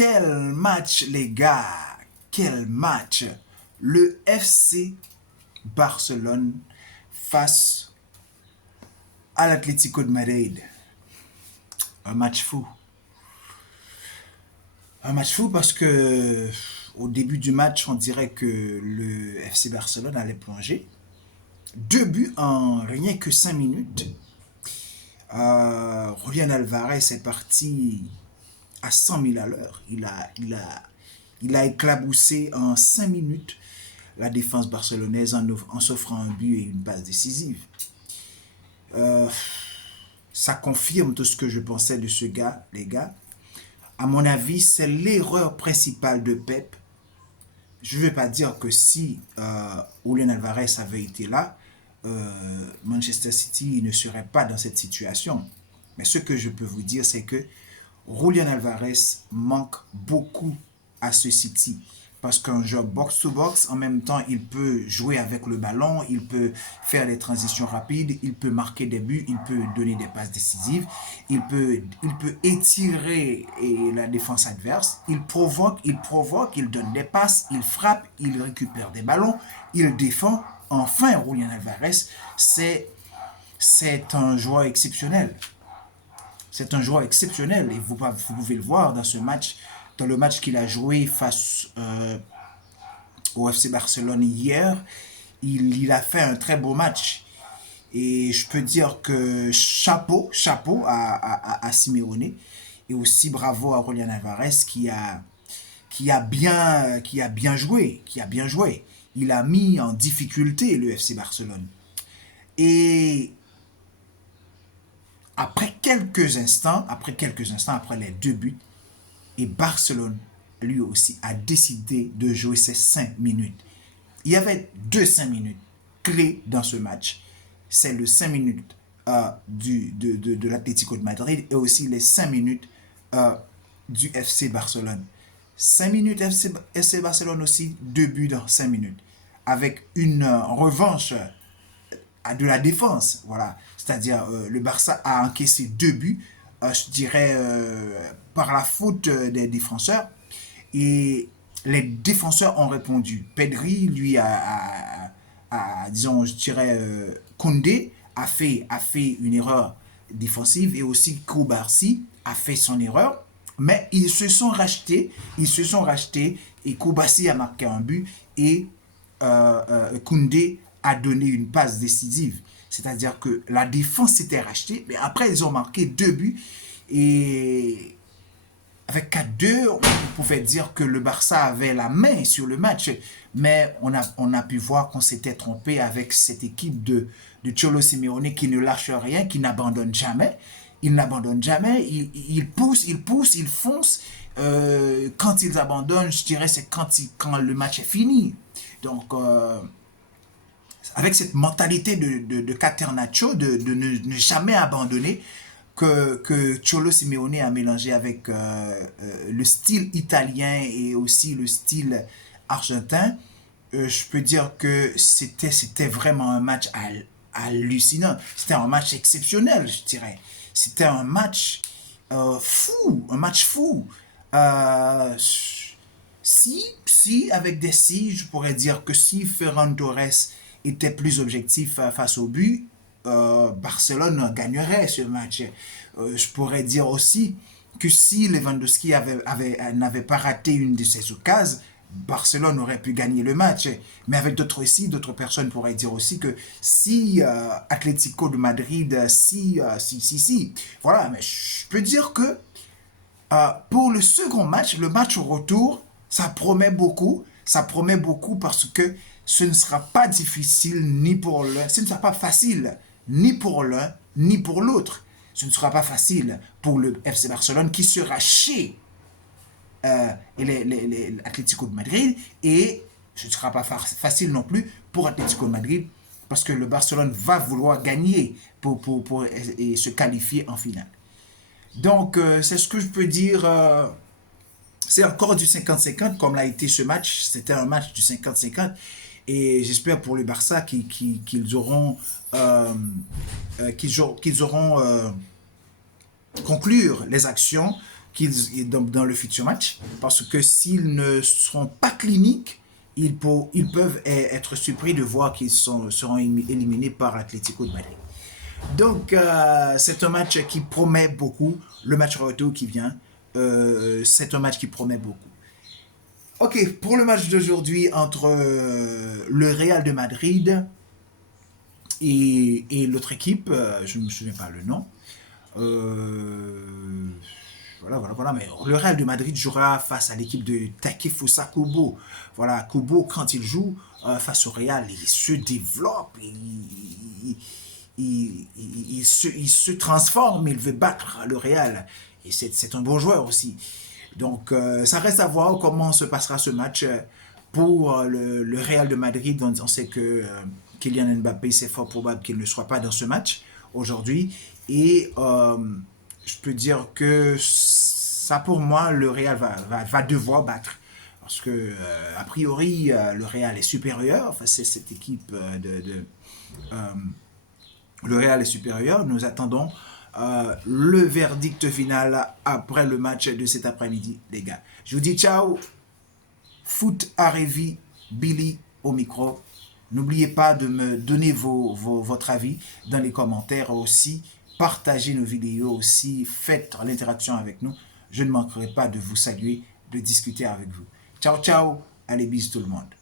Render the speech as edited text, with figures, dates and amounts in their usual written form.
Quel match, les gars! Quel match! Le FC Barcelone face à l'Atlético de Madrid. Un match fou. Un match fou parce que au début du match, on dirait que le FC Barcelone allait plonger. 2 buts en rien que 5 minutes. Julián Alvarez est parti à 100 000 à l'heure. Il a éclaboussé en 5 minutes la défense barcelonaise en s'offrant un but et une passe décisive. Ça confirme tout ce que je pensais de ce gars, les gars. À mon avis, c'est l'erreur principale de Pep. Je ne vais pas dire que si Julián Alvarez avait été là, Manchester City ne serait pas dans cette situation. Mais ce que je peux vous dire, c'est que Julián Alvarez manque beaucoup à ce City. Parce qu'un joueur box-to-box, en même temps, il peut jouer avec le ballon, il peut faire des transitions rapides, il peut marquer des buts, il peut donner des passes décisives, il peut étirer la défense adverse, il provoque, il donne des passes, il frappe, il récupère des ballons, il défend. Enfin, Julián Alvarez, c'est un joueur exceptionnel. C'est un joueur exceptionnel et vous pouvez le voir dans ce match, dans le match qu'il a joué face au FC Barcelone hier. Il a fait un très beau match et je peux dire que chapeau à Simeone et aussi bravo à Julián Alvarez qui a bien joué. Il a mis en difficulté le FC Barcelone. Et après quelques instants, après les 2 buts, et Barcelone, lui aussi, a décidé de jouer ces 5 minutes. Il y avait 5 minutes clés dans ce match. C'est le 5 minutes de l'Atlético de Madrid et aussi les 5 minutes du FC Barcelone. 5 minutes FC Barcelone aussi, 2 buts dans 5 minutes. Avec une revanche de la défense, voilà. C'est-à-dire le Barça a encaissé 2 buts, je dirais, par la faute des défenseurs. Et les défenseurs ont répondu. Pedri, lui, disons, je dirais, Koundé a fait une erreur défensive et aussi Koubarsi a fait son erreur. Mais ils se sont rachetés et Koubarsi a marqué un but et Koundé a donné une passe décisive. C'est-à-dire que la défense s'était rachetée, mais après ils ont marqué 2 buts et avec 4-2, on pouvait dire que le Barça avait la main sur le match, mais on a pu voir qu'on s'était trompé avec cette équipe de Cholo Simeone qui ne lâche rien, qui n'abandonne jamais. Ils n'abandonnent jamais, ils poussent, ils foncent. Quand ils abandonnent, je dirais, c'est quand le match est fini. Donc, avec cette mentalité de Catenaccio, de ne jamais abandonner, que Cholo Simeone a mélangé avec le style italien et aussi le style argentin, je peux dire que c'était vraiment un match hallucinant. C'était un match exceptionnel, je dirais. C'était un match fou, avec des si, je pourrais dire que si Ferran Torres était plus objectif face au but, Barcelone gagnerait ce match. Je pourrais dire aussi que si Lewandowski n'avait pas raté une de ses occasions, Barcelone aurait pu gagner le match. Mais avec d'autres personnes pourraient dire aussi que si Atlético de Madrid, si. Voilà, mais je peux dire que pour le second match, le match au retour, ça promet beaucoup. Ça promet beaucoup parce que ce ne sera pas difficile ni pour l'un, ce ne sera pas facile ni pour l'un ni pour l'autre. Ce ne sera pas facile pour le FC Barcelone qui sera chez l'Atlético de Madrid et ce ne sera pas facile non plus pour Atlético de Madrid parce que le Barcelone va vouloir gagner pour se qualifier en finale. Donc, c'est ce que je peux dire. C'est encore du 50-50 comme l'a été ce match. C'était un match du 50-50. Et j'espère pour le Barça qu'ils auront conclure les actions dans le futur match, parce que s'ils ne seront pas cliniques, ils peuvent être surpris de voir qu'ils seront éliminés par l'Atlético de Madrid. Donc, c'est un match qui promet beaucoup. Le match retour qui vient, c'est un match qui promet beaucoup. Ok, pour le match d'aujourd'hui entre le Real de Madrid et l'autre équipe, je ne me souviens pas le nom. Voilà. Mais le Real de Madrid jouera face à l'équipe de Takefusa Kubo. Voilà, Kubo, quand il joue face au Real, il se développe, il se transforme, il veut battre le Real. Et c'est un bon joueur aussi. Donc, ça reste à voir comment se passera ce match pour le Real de Madrid. On sait que Kylian Mbappé, c'est fort probable qu'il ne soit pas dans ce match aujourd'hui. Et je peux dire que ça, pour moi, le Real va devoir battre. Parce que, a priori, le Real est supérieur. Enfin, c'est cette équipe le Real est supérieur. Nous attendons le verdict final après le match de cet après-midi, les gars. Je vous dis ciao. Foot Arevi, Billy au micro. N'oubliez pas de me donner votre avis dans les commentaires aussi. Partagez nos vidéos aussi. Faites l'interaction avec nous. Je ne manquerai pas de vous saluer, de discuter avec vous. Ciao, ciao. Allez, bisous tout le monde.